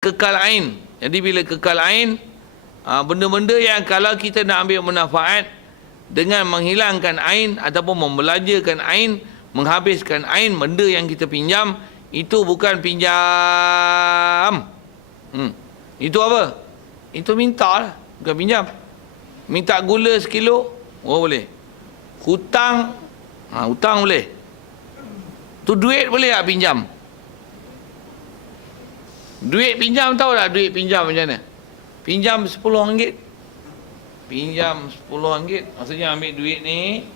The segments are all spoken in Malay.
kekal ain. Jadi bila kekal ain, benda-benda yang kalau kita nak ambil manfaat dengan menghilangkan ain ataupun membelajarkan ain, menghabiskan ain, benda yang kita pinjam, itu bukan pinjam. Itu apa? Itu minta lah, bukan pinjam. Minta gula sekilo, oh boleh. Hutang, hutang boleh. Tu duit boleh tak pinjam? Duit pinjam, tahu tak duit pinjam macam mana? Pinjam RM10. Pinjam RM10. Maksudnya ambil duit ni,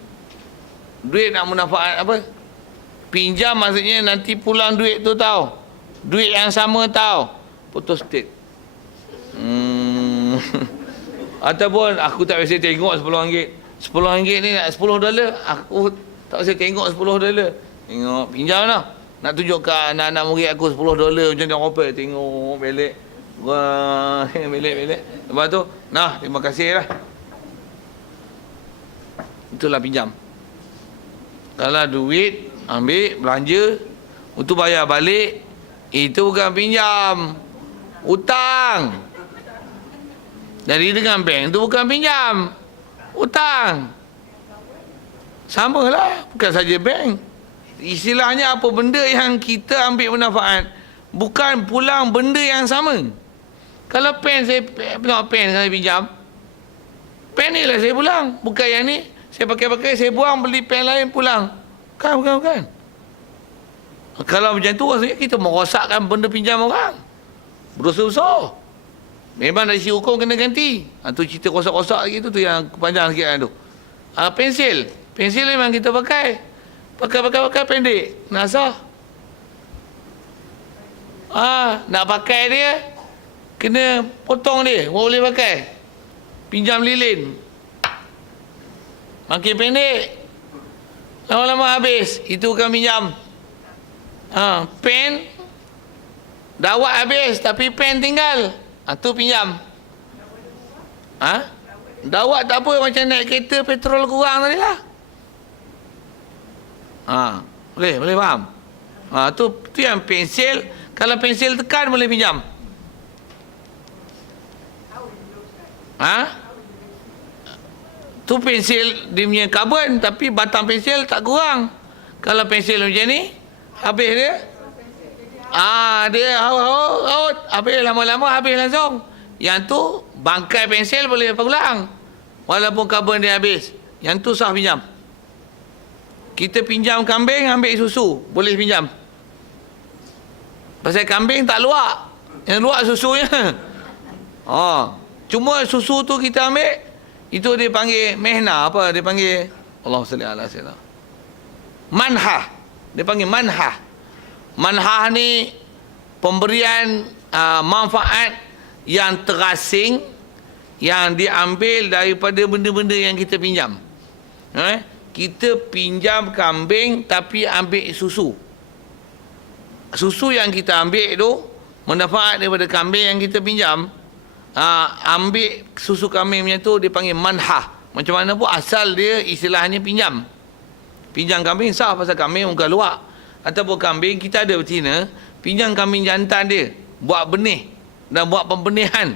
duit nak manfaat apa? Pinjam maksudnya nanti pulang duit tu tahu. Duit yang sama tahu. Putus state. Ataupun aku tak biasa tengok RM10. RM10 ni nak $10. Aku tak biasa tengok $10. Tengok, pinjam lah. Nak tunjuk ke anak-anak murid aku $10 macam dia apa. Tengok, belik. Wah, belik. Lepas tu, nah, terima kasih lah. Itulah pinjam. Kalau duit, ambil, belanja, untuk bayar balik, itu bukan pinjam. Hutang. Jadi dengan bank tu bukan pinjam. Hutang. Sama lah, bukan saja bank. Istilahnya apa benda yang kita ambil manfaat, bukan pulang benda yang sama. Kalau pen saya tengok pen saya pinjam, pen ni lah saya pulang, bukan yang ni saya pakai saya buang beli pen lain pulang. Bukan. Kalau macam tu maksudnya kita merosakkan benda pinjam orang. Berdosa besar. Memang dari si hukum kena ganti. Tu cerita rosak-rosak lagi tu yang panjang sikit kan tu. Pensil memang kita pakai pendek, nak sah. Nak pakai dia, kena potong dia, boleh pakai. Pinjam lilin, makin pendek, lama-lama habis. Itu kan pinjam. Pen, dawat habis, tapi pen tinggal. Tu pinjam. Dawat tak apa, macam naik kereta petrol kurang tadi lah. Boleh faham? Tu yang pensil. Kalau pensil tekan boleh pinjam. Tu pensil dia punya karbon, tapi batang pensil tak kurang. Kalau pensil macam ni, habis dia. Dia haut. Habis lama-lama habis langsung. Yang tu bangkai pensil boleh ulang. Walaupun karbon dia habis. Yang tu sah pinjam. Kita pinjam kambing, ambil susu, boleh pinjam. Pasal kambing tak luak. Yang luak susunya. Cuma susu tu kita ambil, itu dia panggil mehna, apa dia panggil? Allahumma salli ala sayyidina. Manhah. Dia panggil manhah. Manhah ni pemberian manfaat yang terasing yang diambil daripada benda-benda yang kita pinjam. Kita pinjam kambing tapi ambil susu. Susu yang kita ambil tu manfaat daripada kambing yang kita pinjam. Ambil susu kambing macam tu dia panggil manhah. Macam mana pun asal dia istilahnya pinjam. Pinjam kambing sah pasal kambing muka luak. Ataupun kambing kita ada betina, pinjam kambing jantan dia buat benih dan buat pembenihan.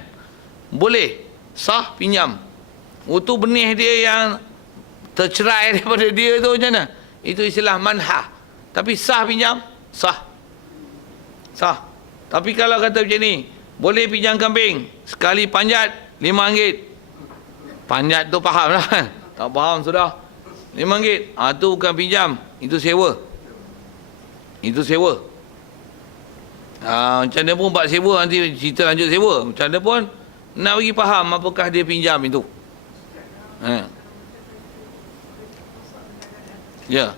Boleh sah pinjam. Itu benih dia yang tercerai daripada dia tu macam mana? Itu istilah manhah. Tapi sah pinjam? Sah. Tapi kalau kata macam ni, boleh pinjam kambing, sekali panjat RM5. Panjat tu faham lah. Tak faham sudah. RM5. Tu bukan pinjam, itu sewa. Macam mana pun buat sewa, nanti cerita lanjut sewa. Macam mana pun nak bagi faham apakah dia pinjam itu. Ya.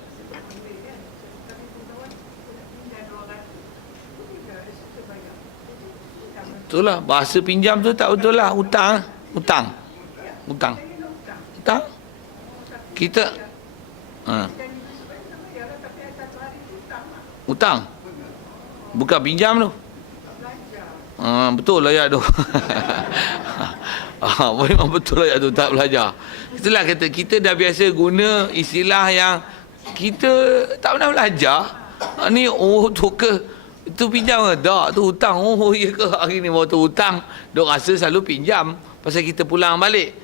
Itulah bahasa pinjam tu tak betul lah. Hutang. Kita hutang. Bukan pinjam tu. Betul lah ya tu. Memang betul lah ya tu, tak belajar. Itulah kata kita dah biasa guna istilah yang kita tak pernah belajar. Ni tu ke Itu pinjam ke? Tak, tu hutang. Oh, ya ke? Hari ni waktu hutang. Dok rasa selalu pinjam. Pasal kita pulang balik.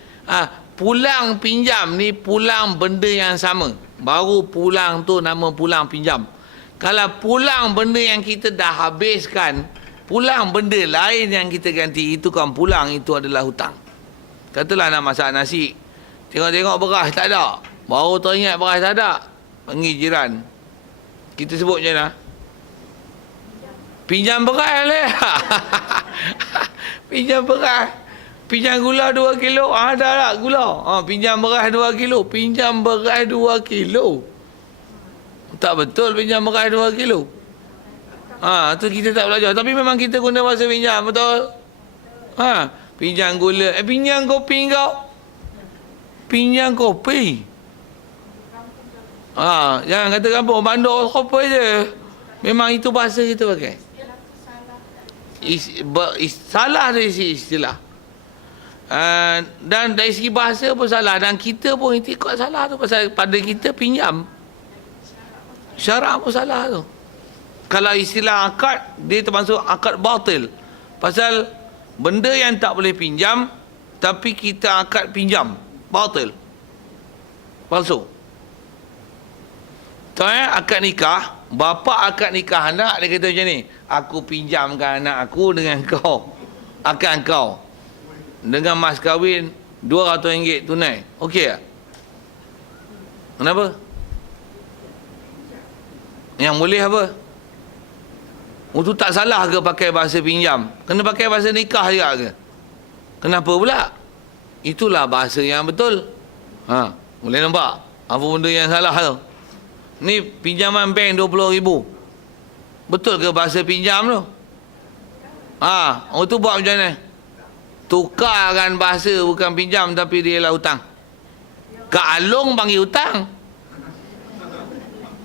Pulang pinjam ni pulang benda yang sama. Baru pulang tu nama pulang pinjam. Kalau pulang benda yang kita dah habiskan, pulang benda lain yang kita ganti, itu kan pulang, itu adalah hutang. Katalah nak masak nasi. Tengok-tengok beras tak ada. Baru teringat beras tak ada. Panggil jiran. Kita sebut je lah. Pinjam beras lah. Pinjam beras. Pinjam gula 2 kilo. Ada tak gula? Pinjam beras 2 kilo. Pinjam beras 2 kilo. Tak betul pinjam beras 2 kilo. Tu kita tak belajar. Tapi memang kita guna bahasa pinjam. Betul? Pinjam gula. Pinjam kopi kau. Pinjam kopi. Jangan kata kampung. Bandar kopi je. Memang itu bahasa kita pakai. Salah dari segi istilah. Dan dari segi bahasa pun salah. Dan kita pun ikut salah tu. Pasal pada kita pinjam. Syarak pun salah tu. Kalau istilah akad, dia termasuk akad batil. Pasal benda yang tak boleh pinjam, tapi kita akad pinjam. Batil. Palsu. Tahu akad nikah. Bapa akad nikah anak, dia kata macam ni. Aku pinjamkan anak aku dengan kau. Akad kau. Dengan mas kahwin RM200 tunai. Okey tak? Kenapa? Yang boleh apa? Itu tak salah ke pakai bahasa pinjam? Kena pakai bahasa nikah juga ke? Kenapa pula? Itulah bahasa yang betul. Boleh nampak? Apa benda yang salah tu? Ni pinjaman bank RM20,000. Betul ke bahasa pinjam tu? Orang tu buat macam mana? Tukarkan bahasa, bukan pinjam tapi dia lah hutang. Kak Along panggil hutang.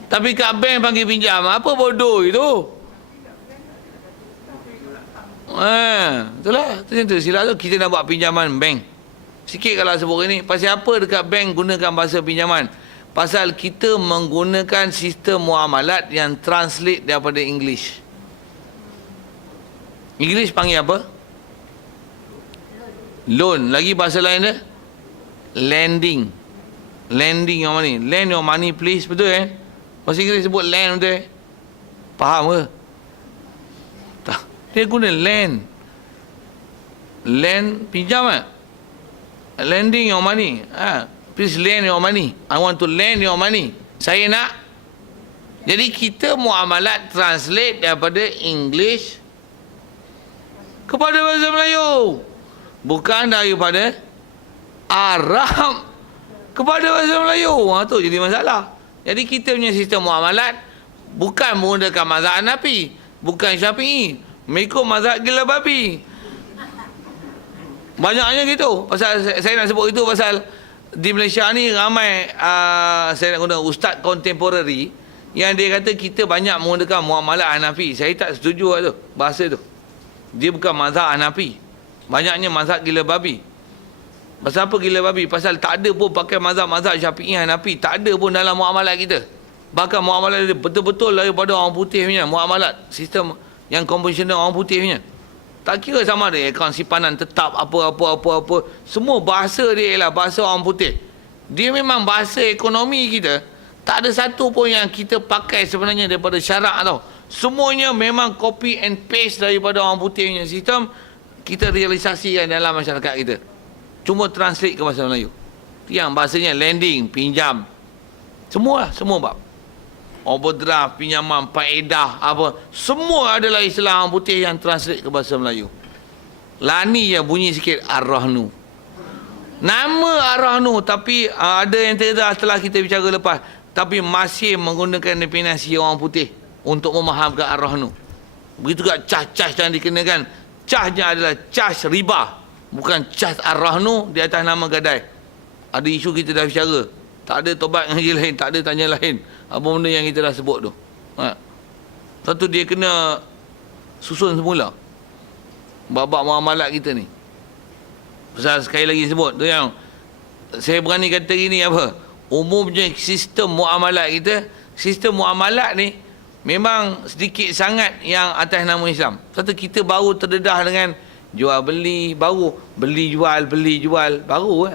Tapi Kak bank panggil pinjam. Apa bodoh itu? Itulah. Itu silap tu. Kita nak buat pinjaman bank. Sikit kalau sebut ini. Pasal apa dekat bank gunakan bahasa pinjaman? Pasal kita menggunakan sistem muamalat yang translate daripada English. English panggil apa? Loan. Lagi bahasa lain dia? Lending. Lending your money. Lend your money please. Betul Bahasa Inggeris sebut lend betul Faham ke? Tak. Dia guna lend. Lend pinjam Lending your money. Please lend your money. I want to lend your money. Saya nak. Jadi kita muamalat translate daripada English kepada bahasa Melayu. Bukan daripada Arab kepada bahasa Melayu. Tu jadi masalah. Jadi kita punya sistem muamalat bukan menggunakan mazhab Hanafi, bukan Syafi'i, mengikut mazhab gila babi. Banyaknya gitu. Pasal saya nak sebut itu pasal di Malaysia ni ramai saya nak guna ustaz contemporary yang dia kata kita banyak menggunakan muamalat Hanafi. Saya tak setuju lah tu bahasa tu. Dia bukan mazhab Hanafi. Banyaknya mazhab gila babi. Pasal apa gila babi? Pasal tak ada pun pakai mazhab-mazhab Syafi'i Hanafi. Tak ada pun dalam muamalat kita. Bahkan muamalat dia betul-betul daripada orang putih punya muamalat. Sistem yang konvensional orang putih punya. Tak kira sama ada akaun simpanan tetap apa. Semua bahasa dia ialah bahasa orang putih. Dia memang bahasa ekonomi kita. Tak ada satu pun yang kita pakai sebenarnya daripada syarak tau. Semuanya memang copy and paste daripada orang putih punya sistem. Kita realisasikan dalam masyarakat kita. Cuma translate ke bahasa Melayu. Yang bahasanya lending, pinjam. Semua bab. Overdraft, pinjaman, faedah, apa. Semua adalah istilah orang putih yang translate ke bahasa Melayu. Lani yang bunyi sikit, Ar-Rahnu. Nama Ar-Rahnu, tapi ada yang terdedah setelah kita bicara lepas. Tapi masih menggunakan definisi orang putih untuk memahamkan Ar-Rahnu. Begitu juga cas-cas yang dikenakan. Casnya adalah cas riba. Bukan cas Ar-Rahnu di atas nama gadai. Ada isu kita dah bicara. Tak ada tobat ngaji lain, tak ada tanya lain. Apa benda yang kita dah sebut tu. Satu dia kena susun semula. Bab-bab muamalat kita ni. Pasal sekali lagi sebut tu yang saya berani kata gini apa? Umumnya sistem muamalat kita, sistem muamalat ni memang sedikit sangat yang atas nama Islam. Satu kita baru terdedah dengan jual beli, baru beli jual, baru.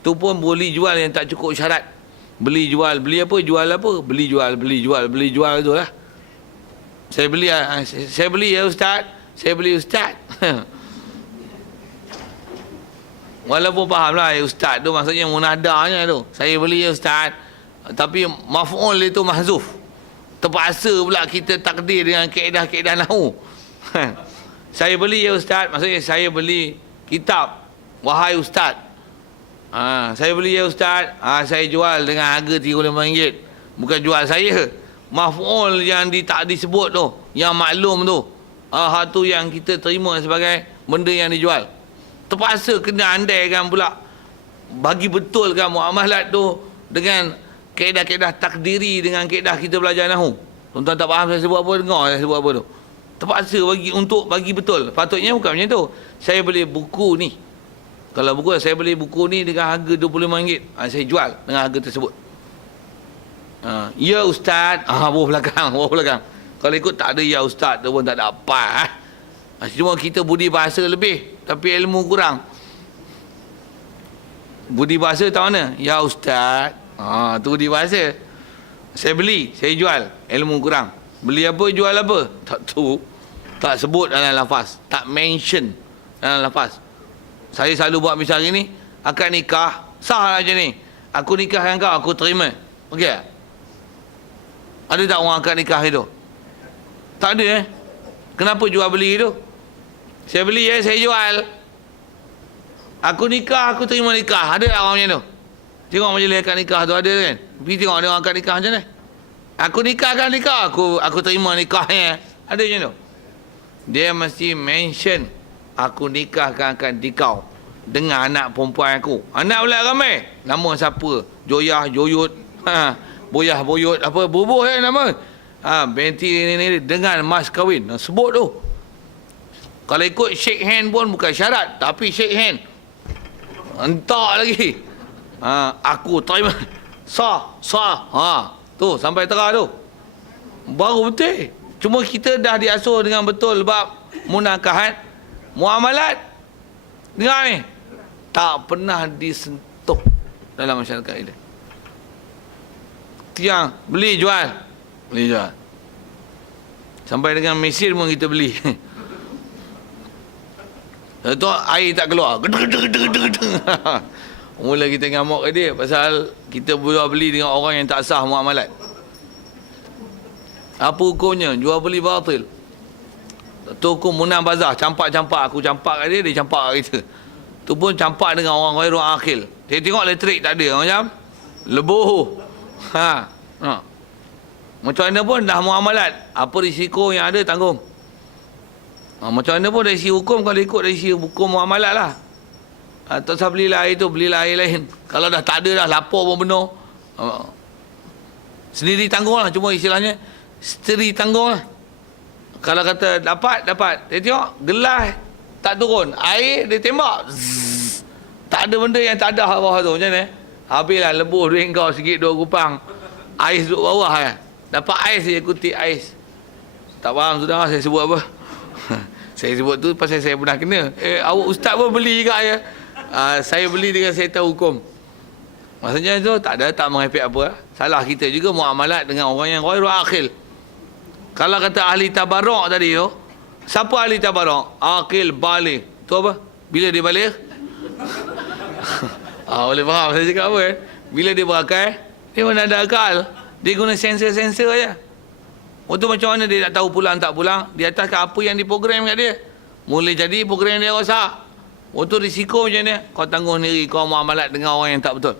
Tu pun boleh jual yang tak cukup syarat. Beli jual apa, beli jual itulah. Saya beli ya ustaz, saya beli ustaz. Walaupun fahamlah ya ustaz tu maksudnya munadahnya tu. Saya beli ya ustaz. Tapi maf'ul itu mahzuf. Terpaksa pula kita takdir dengan kaedah-kaedah nahwu. Saya beli ya ustaz, maksudnya saya beli kitab wahai ustaz. Saya beli ya ustaz, saya jual dengan harga RM35. Bukan jual saya. Maf'ul yang tak disebut tu, yang maklum tu, tu yang kita terima sebagai benda yang dijual. Terpaksa kena andaikan pula, bagi betulkan muamalat tu dengan kaedah-kaedah takdiri, dengan kaedah kita belajar nahwu. Tuan-tuan tak faham saya sebut apa, dengar saya sebut apa tu. Terpaksa bagi betul. Patutnya bukan macam tu. Saya beli buku ni. Kalau buku, saya beli buku ni dengan harga RM25. Saya jual dengan harga tersebut. Ya ustaz. Bawah belakang. Kalau ikut tak ada ya ustaz tu pun tak ada apa. Cuma kita budi bahasa lebih, tapi ilmu kurang. Budi bahasa tak mana? Ya ustaz. Tu budi bahasa. Saya beli, saya jual. Ilmu kurang. Beli apa, jual apa? Tak tahu. Tak sebut dalam lafaz. Tak mention dalam lafaz. Saya selalu buat misal ni, akad nikah, sah lah macam ni. Aku nikah dengan kau, aku terima. Okey tak? Ada tak orang akad nikah itu? Tak ada Kenapa jual beli itu? Saya beli saya jual. Aku nikah, aku terima nikah. Ada tak orang macam tu? Tengok majlis akad nikah tu ada kan? Pergi tengok ada orang akad nikah macam ni. Aku nikahkan nikah, aku terima nikahnya. Ada macam tu? Dia mesti mention, aku nikahkan dikau dengan anak perempuan aku. Anak pula ramai. Nama siapa? Joyah, Joyut, Boyah, Boyut, apa, Bubuh nama. Binti ni dengan mas kahwin. Sebut tu. Kalau ikut shake hand pun bukan syarat, tapi shake hand. Entak lagi. Aku terima. Sah. Tu sampai terah tu. Baru betul. Cuma kita dah diasuh dengan betul bab munakahat. Muamalat, dengar ni, tak pernah disentuh dalam masyarakat ini. Tiang, beli jual. Sampai dengan mesin pun kita beli. Lepas tu air tak keluar. Mula kita ngamuk ke dia pasal kita jual beli dengan orang yang tak sah muamalat. Apa hukumnya? Jual beli batil. Tu hukum munam bazah, campak-campak. Aku campak kat dia, dia campak kat kita. Tu pun campak dengan orang ghairul akil. Dia tengok elektrik tak ada, macam lebuh. Macam mana pun dah muamalat. Apa risiko yang ada tanggung. Macam mana pun dari sisi hukum, kalau ikut dari sisi hukum muamalat lah. Tak usah belilah air tu, belilah air lain. Kalau dah tak ada dah, lapor pun benar. Sendiri tanggung lah, cuma istilahnya sendiri tanggung lah. Kalau kata dapat. Dia tengok gelas tak turun, air dia tembak. Zzz. Tak ada benda yang tak ada bawah tu. Macam mana? Habislah lebuh duit kau sikit 2 kupang. Ais duduk bawah ya. Dapat ais je, kutip ais. Tak faham sudah saya sebut apa. Saya sebut tu pasal saya pernah kena. Awak ustaz pun beli juga ya. Saya beli dengan saya tahu hukum. Maksudnya tu tak mengepek apa. Salah kita juga muamalat dengan orang yang ghairul akil. Kalau kata ahli tabarruk tadi tu, siapa ahli tabarruk? Akil baligh. Tu apa? Bila dia baligh? Boleh faham saya cakap apa Bila dia berakal, dia mana ada akal. Dia guna sensor-sensor aja. Waktu macam mana dia nak tahu pulang tak pulang? Di atas apa yang diprogram kat dia. Mula jadi program dia rosak. Waktu risiko macam ni, kau tanggung sendiri, kau muamalat dengan orang yang tak betul.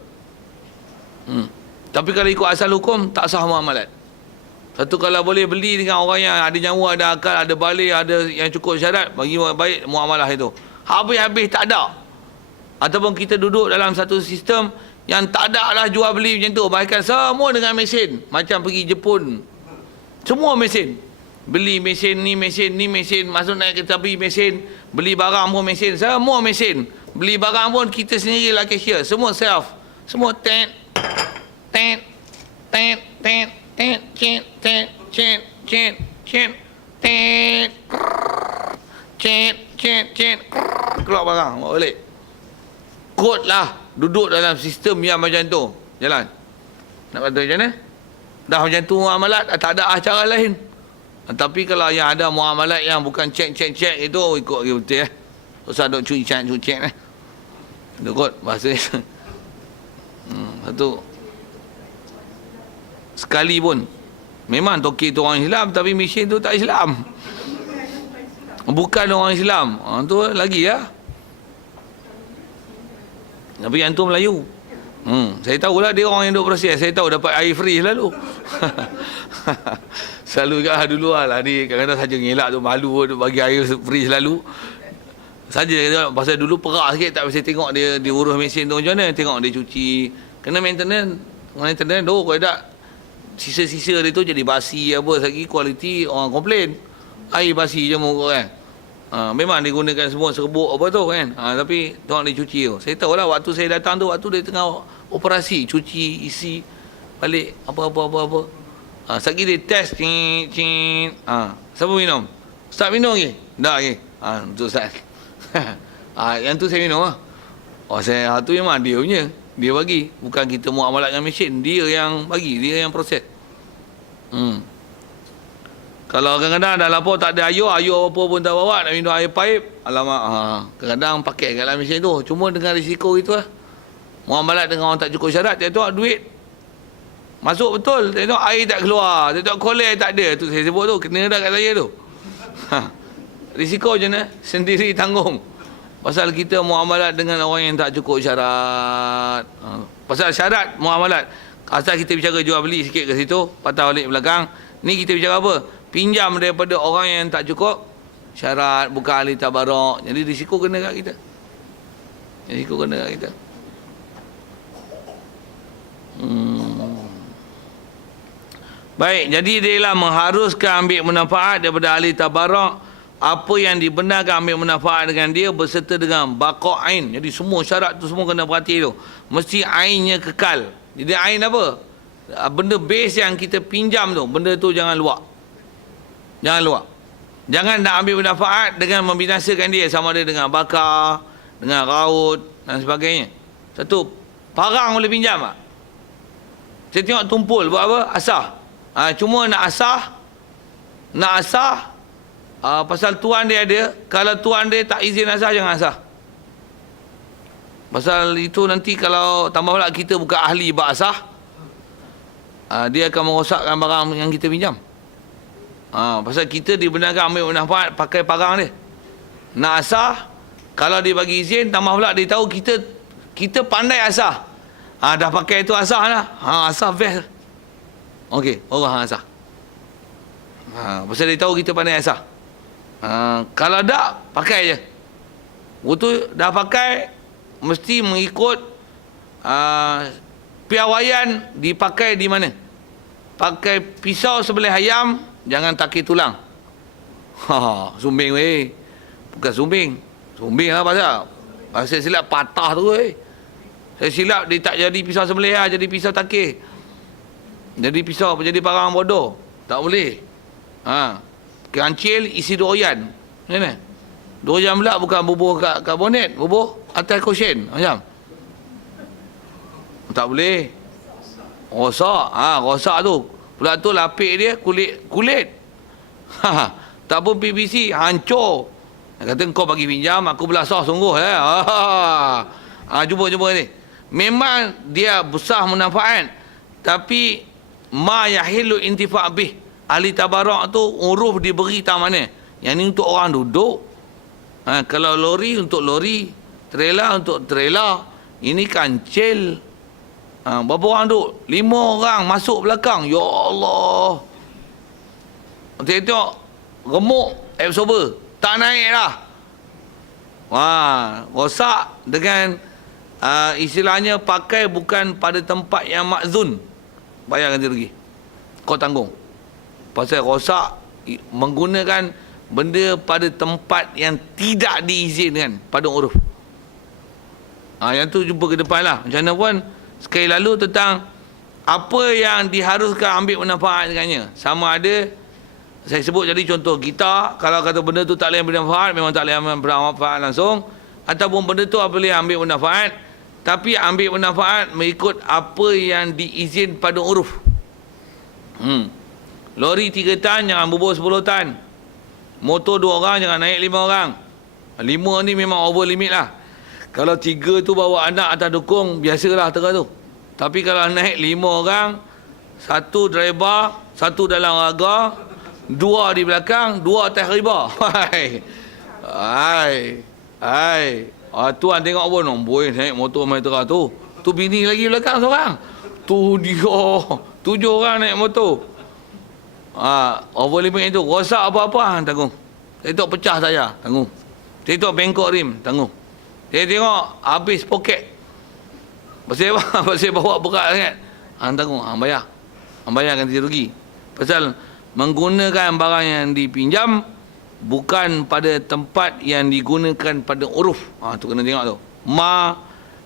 Tapi kalau ikut asal hukum, tak sah muamalat. Satu, kalau boleh beli dengan orang yang ada nyawa, ada akal, ada balik, ada yang cukup syarat, bagi baik muamalah itu. Habis-habis tak ada. Ataupun kita duduk dalam satu sistem yang tak ada lah jual beli macam tu. Bahkan semua dengan mesin. Macam pergi Jepun. Semua mesin. Beli mesin, ni mesin. Masuk naik kereta api mesin. Beli barang pun mesin. Semua mesin. Beli barang pun kita sendiri lah cashier. Semua self. Semua tent. tet, cet, tet, cet, cet, cet, tet, cet, cet, cet, keluar barang, bawa balik. Kod lah, duduk dalam sistem yang macam tu. Jalan. Nak kata macam mana? Dah macam tu muamalat, tak ada cara lain. Tapi kalau yang ada muamalat yang bukan cek itu, ikut lagi betul Ustaz duk cuci cek Duk kot bahasa satu. Sekali pun. Memang toki tu orang Islam, tapi mesin tu tak Islam. Bukan orang Islam. Tu lagi ya. Tapi yang tu Melayu. Saya tahulah dia orang yang duk proses. Saya tahu dapat air free selalu. Selalu dulu lah ni kadang-kadang saja ngelak tu, malu duk bagi air free selalu. Saja pasal dulu perak sikit, tak bisa tengok dia urus mesin tu macam mana, tengok dia cuci. Kena maintenance. Maintenance tu kalau tak sisa-sisa dia tu jadi basi apa lagi, kualiti orang komplain. Air basi je muka kan. Memang dia gunakan semua serbuk apa tu kan. Tapi tengok dia cuci tu. Saya tahu lah waktu saya datang tu, waktu dia tengah operasi, cuci, isi balik apa. Sekali dia test cing. Siapa minum? Ustaz minum lagi? Tak lagi. Untuk Ustaz. Yang tu saya minum lah. Saya tu memang dia punya. Dia bagi. Bukan kita muamalat dengan mesin. Dia yang bagi. Dia yang proses. Kalau kadang-kadang dah lapor tak ada ayuh apa pun tak bawa, nak minum air paip, alamak. Kadang-kadang pakai kat dalam mesin tu. Cuma dengan risiko itu lah. Muamalat dengan orang tak cukup syarat, dia tengok duit masuk betul, dia tengok air tak keluar, dia tengok kolej tak ada. Tu saya sebut tu, kena dah kat saya tu. Risiko je nak sendiri tanggung. Pasal kita muamalat dengan orang yang tak cukup syarat. Pasal syarat muamalat. Asal kita bicara jual beli sikit ke situ, patah balik belakang. Ni kita bicara apa? Pinjam daripada orang yang tak cukup syarat, bukan ahli tabarok. Jadi risiko kena kat kita. Risiko kena kat kita. Baik, jadi dia lah mengharuskan ambil manfaat daripada ahli tabarok. Apa yang dibenarkan ambil manfaat dengan dia berserta dengan baqa' ain. Jadi semua syarat tu semua kena perhati tu. Mesti ainnya kekal. Jadi ain apa? Benda base yang kita pinjam tu, benda tu jangan luar. Jangan luar. Jangan nak ambil manfaat dengan membinasakan dia, sama ada dengan bakar, dengan raut dan sebagainya. Satu, parang boleh pinjam tak? Saya tengok tumpul buat apa? Asah. Cuma nak asah pasal tuan dia ada. Kalau tuan dia tak izin asah, jangan asah. Pasal itu nanti kalau tambah pula kita bukan ahli bak asah, dia akan merosakkan barang yang kita pinjam. Pasal kita dibenarkan ambil manfaat pakai parang dia. Nak asah, kalau dia bagi izin, tambah pula dia tahu kita pandai asah. Dah pakai itu asah lah. Asah best. Okey, orang asah. Pasal dia tahu kita pandai asah. Kalau tak, pakai je. Waktu dah pakai, mesti mengikut piawaian dipakai di mana. Pakai pisau sebelah ayam, jangan takir tulang. Sumbing weh. Bukan sumbing. Sumbing lah pasal. Saya silap patah tu weh. Saya silap dia tak jadi pisau sebelah lah, jadi pisau takir. Jadi pisau, jadi parang bodoh. Tak boleh. Kancil isi durian. Macam mana? Durian pula bukan bubuh kat bonet, bubuh atas cushion. Macam. Tak boleh. Rosak. Rosak tu. Pula tu lapik dia kulit. Tak pun PVC hancur. Dia kata kau bagi pinjam, aku belasah sungguh Jumpa ni. Memang dia besar manfaat, tapi ma yahilu intifa' bih. Ahli tabarak tu uruf diberi tak mana. Yang ni untuk orang duduk. Kalau lori untuk lori, trailer untuk trailer. Ini kancil. Berapa orang duduk? 5 orang masuk belakang. Ya Allah. Tengok remuk absorber tak naik dah. Rosak dengan istilahnya pakai bukan pada tempat yang makzun. Bayar ganti rugi. Kau tanggung. Pasal rosak menggunakan benda pada tempat yang tidak diizinkan pada uruf. Yang tu jumpa ke depan lah. Macam mana pun sekali lalu tentang apa yang diharuskan ambil manfaat dengannya. Sama ada, saya sebut jadi contoh, kita kalau kata benda tu tak boleh ambil manfaat, memang tak boleh ambil manfaat langsung. Ataupun benda tu boleh ambil manfaat, tapi ambil manfaat mengikut apa yang diizin pada uruf. Lori 3 tan jangan bubur 10 tan. Motor 2 orang jangan naik 5 orang. 5 ni memang over limit lah. Kalau 3 tu bawa anak atas dukung, biasalah tengah tu. Tapi kalau naik 5 orang, 1 driver, 1 dalam raga, 2 di belakang, 2 atas riba. Tuan tengok pun, boy naik motor Metro tu. Tu bini lagi belakang seorang. Tu dia, 7 orang naik motor. Over limit itu, rosak apa-apa, tanggung. Tengok pecah saja, tanggung. Tengok bengkok rim, tanggung. Tengok habis poket. Pasal apa? Pasal bawa berat sangat. Tanggung, bayar. Bayar ganti rugi. Pasal menggunakan barang yang dipinjam bukan pada tempat yang digunakan pada uruf. Tu kena tengok tu. Ma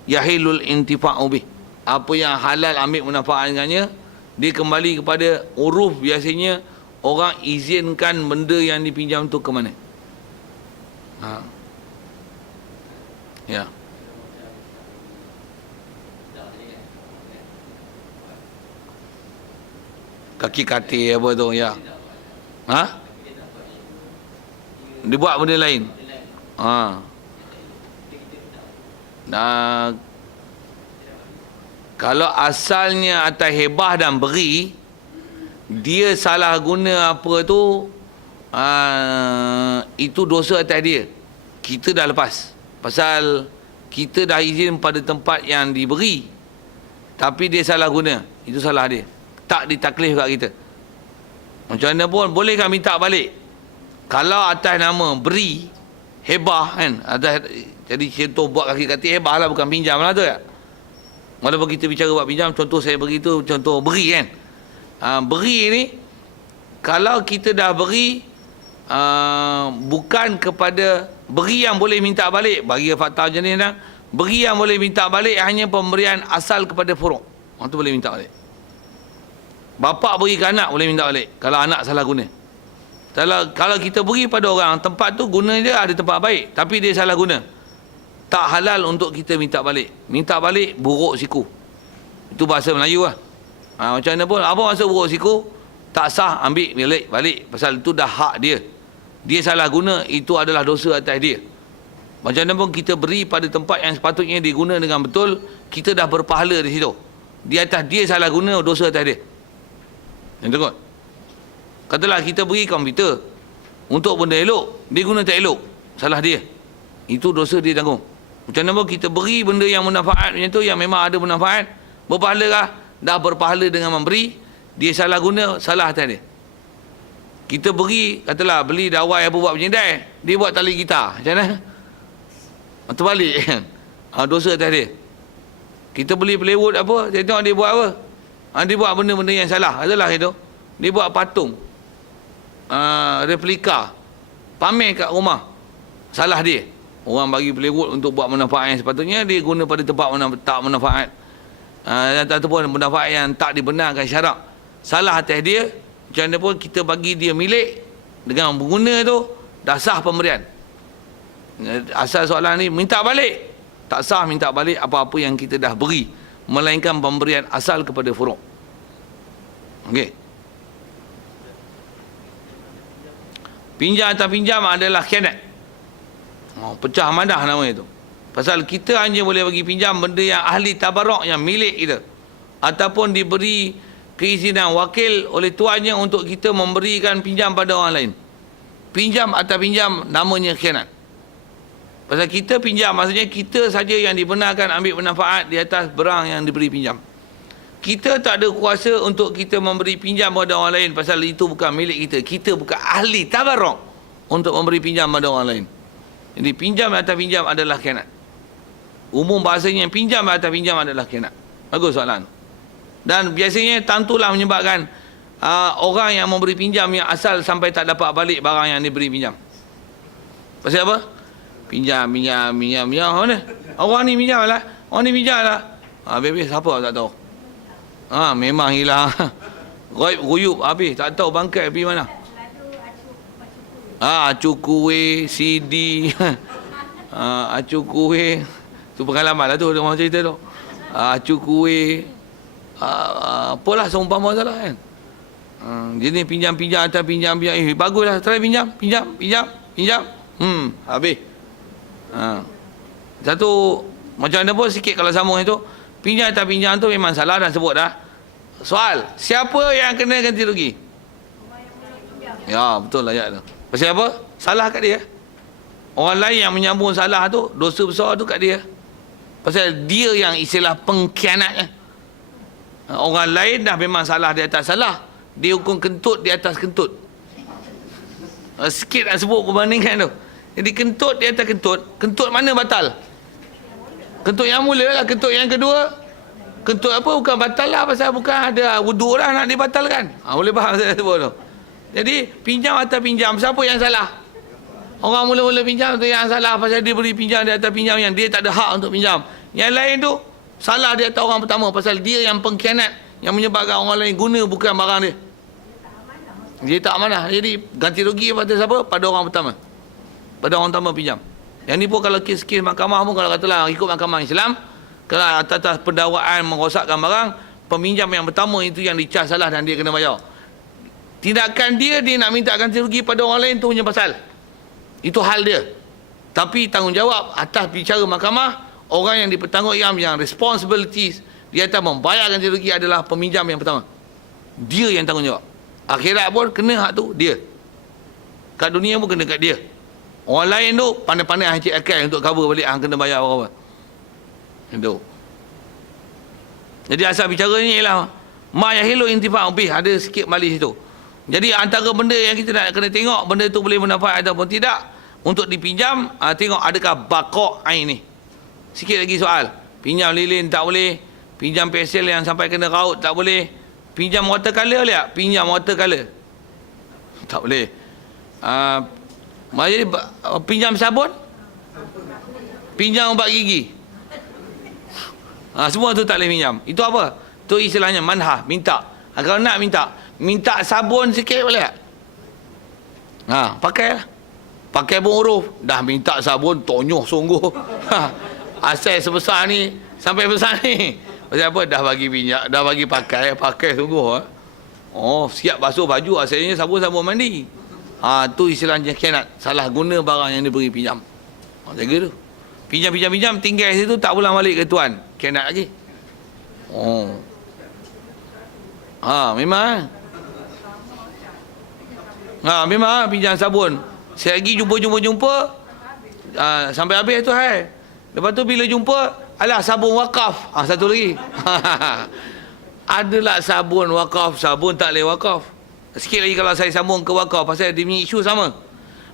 yahilul intifa'u bih. Apa yang halal ambil manfaat dengannya, dia kembali kepada uruf. Biasanya orang izinkan benda yang dipinjam tu ke mana. Ya. Kaki katil apa tu, ya. Dia buat benda lain. Kalau asalnya atas hebah dan beri, dia salah guna apa tu, itu dosa atas dia. Kita dah lepas. Pasal kita dah izin pada tempat yang diberi, tapi dia salah guna. Itu salah dia. Tak ditaklif kat kita. Macam mana pun bolehkah minta balik? Kalau atas nama beri, hebah kan, atas, jadi contoh buat kaki katil hebah lah, bukan pinjam lah tu ya. Walaupun kita bicara buat pinjam, contoh saya beri tu contoh beri kan. Beri ni, kalau kita dah beri, bukan kepada beri yang boleh minta balik, bagi fakta jenis dah, beri yang boleh minta balik hanya pemberian asal kepada furuk. Orang tu boleh minta balik. Bapa beri ke anak boleh minta balik kalau anak salah guna. Kalau kita beri pada orang, tempat tu guna dia ada tempat baik, tapi dia salah guna, tak halal untuk kita minta balik. Minta balik buruk siku. Itu bahasa Melayu lah. Macam mana pun, apa maksud buruk siku? Tak sah, ambil balik. Pasal itu dah hak dia. Dia salah guna, itu adalah dosa atas dia. Macam mana pun kita beri pada tempat yang sepatutnya diguna dengan betul, kita dah berpahala di situ. Di atas dia salah guna, dosa atas dia. Yang tengok. Katalah kita beri komputer untuk benda elok, dia guna tak elok, salah dia. Itu dosa dia tanggung. Macam mana pun kita beri benda yang manfaat macam tu, yang memang ada manfaat, berpahala lah, dah berpahala dengan memberi, dia salah guna, salah atas dia. Kita beri, katalah beli dawai apa buat penyedai, dia buat tali gitar, macam mana? Terbalik kan? Dosa atas dia. Kita beli plywood apa, saya tengok dia buat apa? Dia buat benda-benda yang salah, adalah itu. Dia buat patung, replika, pamer kat rumah, salah dia. Orang bagi plywood untuk buat manfaat yang sepatutnya, dia guna pada tempat tak manfaat, ataupun manfaat yang tak dibenarkan syarak, salah atas dia. Macam mana pun kita bagi dia milik dengan pengguna tu, dah sah pemberian. Asal soalan ni minta balik, tak sah minta balik apa-apa yang kita dah beri, melainkan pemberian asal kepada furuk. Okey. Pinjam atau pinjam adalah khianat. Pecah madah namanya itu. Pasal kita hanya boleh bagi pinjam benda yang ahli tabarruk, yang milik kita, ataupun diberi keizinan wakil oleh tuannya untuk kita memberikan pinjam pada orang lain. Pinjam atau pinjam namanya khianat. Pasal kita pinjam, maksudnya kita saja yang dibenarkan ambil manfaat di atas barang yang diberi pinjam. Kita tak ada kuasa untuk kita memberi pinjam pada orang lain, pasal itu bukan milik kita. Kita bukan ahli tabarruk untuk memberi pinjam pada orang lain. Jadi pinjam atau pinjam adalah khianat. Umum bahasanya pinjam atau pinjam adalah khianat. Bagus soalan. Dan biasanya tentulah menyebabkan orang yang memberi pinjam yang asal sampai tak dapat balik barang yang diberi pinjam. Pasal apa? Pinjam mana? Orang ni pinjam lah. Orang ni pinjam lah. Bebe siapa tak tahu. Memang hilang. Goib guyub habis. Tak tahu bangkai pergi mana. Acu kuih, CD. Acu kuih. Tu pengalaman lah tu, orang cerita tu. Acu kuih. Apalah seumpama salah kan. Jadi pinjam-pinjam atas pinjam-pinjam. Baguslah, try pinjam. Habis. Satu, macam mana pun sikit kalau sambung itu, pinjam atas pinjam tu memang salah dah sebut dah. Soal, siapa yang kena ganti rugi? Ya, betul lah ayat tu. Pasal apa? Salah kat dia. Orang lain yang menyambung salah tu, dosa besar tu kat dia. Pasal dia yang istilah pengkhianatnya. Orang lain dah memang salah di atas salah. Dia hukum kentut di atas kentut. Sikit nak sebut perbandingan tu. Jadi kentut di atas kentut. Kentut mana batal? Kentut yang mula lah. Kentut yang kedua, kentut apa bukan batal lah. Pasal bukan ada wuduk lah nak dibatalkan. Boleh faham saya sebut tu. Jadi pinjam atas pinjam, siapa yang salah? Orang mula-mula pinjam tu yang salah. Pasal dia beri pinjam di atas pinjam yang dia tak ada hak untuk pinjam. Yang lain tu salah di atas orang pertama. Pasal dia yang pengkhianat, yang menyebabkan orang lain guna bukan barang dia. Dia tak amanah. Jadi ganti rugi pada siapa? Pada orang pertama. Pada orang pertama pinjam. Yang ni pun kalau kes-kes mahkamah pun, kalau katalah ikut mahkamah Islam, kalau atas pendakwaan merosakkan barang, peminjam yang pertama itu yang dicas salah dan dia kena bayar. Tindakan dia nak minta ganti rugi pada orang lain tu punya pasal. Itu hal dia. Tapi tanggungjawab atas bicara mahkamah, orang yang dipertanggungjawab, yang responsibilities dia atas membayar ganti rugi adalah peminjam yang pertama. Dia yang tanggungjawab. Akhirat pun kena hak tu dia. Kat dunia pun kena kat dia. Orang lain tu pandai-pandai hancik akal untuk cover balik kena bayar apa-apa. Itu. Jadi asal bicara ni ialah ma yahilu intifa'u bih, ada sikit balis itu. Jadi antara benda yang kita nak kena tengok, benda tu boleh bermanfaat ataupun tidak untuk dipinjam, tengok adakah baqa' ain ni. Sikit lagi soal. Pinjam lilin tak boleh, pinjam pensel yang sampai kena raut tak boleh, pinjam watercolor boleh tak? Pinjam watercolor tak boleh. Jadi pinjam sabun, pinjam ubat gigi, semua tu tak boleh pinjam. Itu apa? Tu istilahnya manhah, minta. Kalau nak minta sabun sikit boleh tak? Pakailah. Pakai pun huruf. Dah minta sabun, tonyoh sungguh. Asal sebesar ni, sampai besar ni. Pasal apa? Dah bagi minyak, dah bagi pakai sungguh. Siap basuh baju, asalnya sabun-sabun mandi. Tu istilahnya khianat. Salah guna barang yang diberi pinjam. Jaga tu. Pinjam, tinggal situ tak pulang balik ke tuan. Khianat lagi. Memang. Memang pinjam sabun. Saya lagi jumpa sampai habis tu hai. Lepas tu bila jumpa, alah sabun wakaf. Satu lagi. Adalah sabun wakaf, sabun tak boleh wakaf. Sikit lagi kalau saya sambung ke wakaf, pasal dia punya isu sama.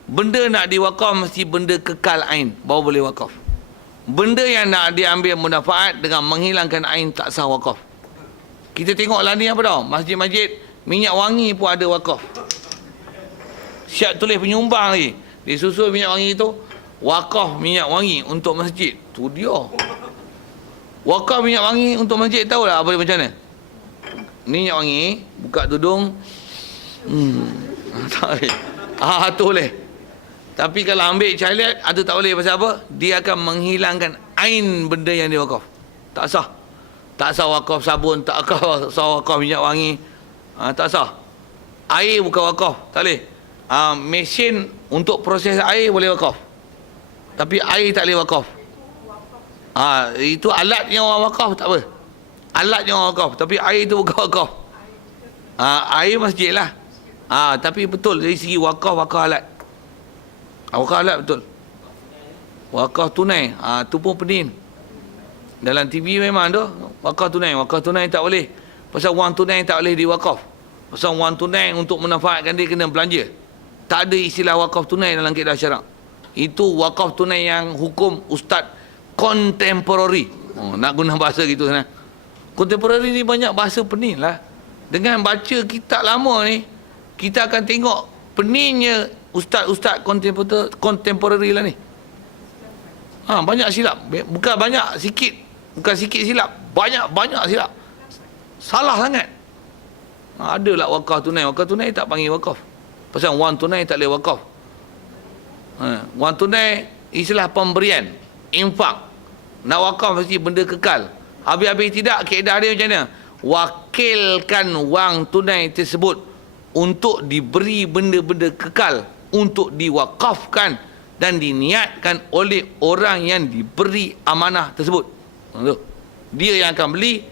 Benda nak diwakaf mesti benda kekal ain, baru boleh wakaf. Benda yang nak diambil manfaat dengan menghilangkan ain tak sah wakaf. Kita tengoklah ni apa tau, masjid-masjid minyak wangi pun ada wakaf. Siap tulis penyumbang lagi. Disusul minyak wangi itu, wakaf minyak wangi untuk masjid. Tu dia. Wakaf minyak wangi untuk masjid, tahu lah apa dia macam mana? Minyak wangi, buka tudung. Tak boleh. Tu boleh. Tapi kalau ambil cairan, itu tak boleh. Pasal apa? Dia akan menghilangkan ain benda yang dia wakaf. Tak sah. Tak sah wakaf sabun, tak sah wakaf minyak wangi. Tak sah. Air bukan wakaf, tak boleh. Mesin untuk proses air boleh wakaf. Tapi air tak boleh wakaf. Itu alat yang orang wakaf, tak apa. Alat yang orang wakaf, tapi air itu bukan wakaf. Air masjid lah. Tapi betul dari segi wakaf alat. Wakaf alat betul. Wakaf tunai, tu pun pening. Dalam TV memang tu wakaf tunai tak boleh. Pasal wang tunai tak boleh diwakaf. Pasal wang tunai untuk memanfaatkan dia kena belanja. Tak ada istilah wakaf tunai dalam kaedah syarak. Itu wakaf tunai yang hukum ustaz contemporary. Nak guna bahasa gitu sana. Contemporary ni banyak bahasa pening lah. Dengan baca kitab lama ni, kita akan tengok peningnya ustaz-ustaz contemporary lah ni. Banyak silap. Bukan banyak, sikit. Bukan sikit silap. Banyak silap. Salah sangat. Adalah wakaf tunai. Wakaf tunai tak panggil wakaf. Pasal wang tunai tak boleh wakaf. Wang tunai istilah pemberian, infak. Nak wakaf mesti benda kekal. Habis-habis tidak, kaedah dia macam mana? Wakilkan wang tunai tersebut untuk diberi benda-benda kekal, untuk diwakafkan dan diniatkan oleh orang yang diberi amanah tersebut. Dia yang akan beli,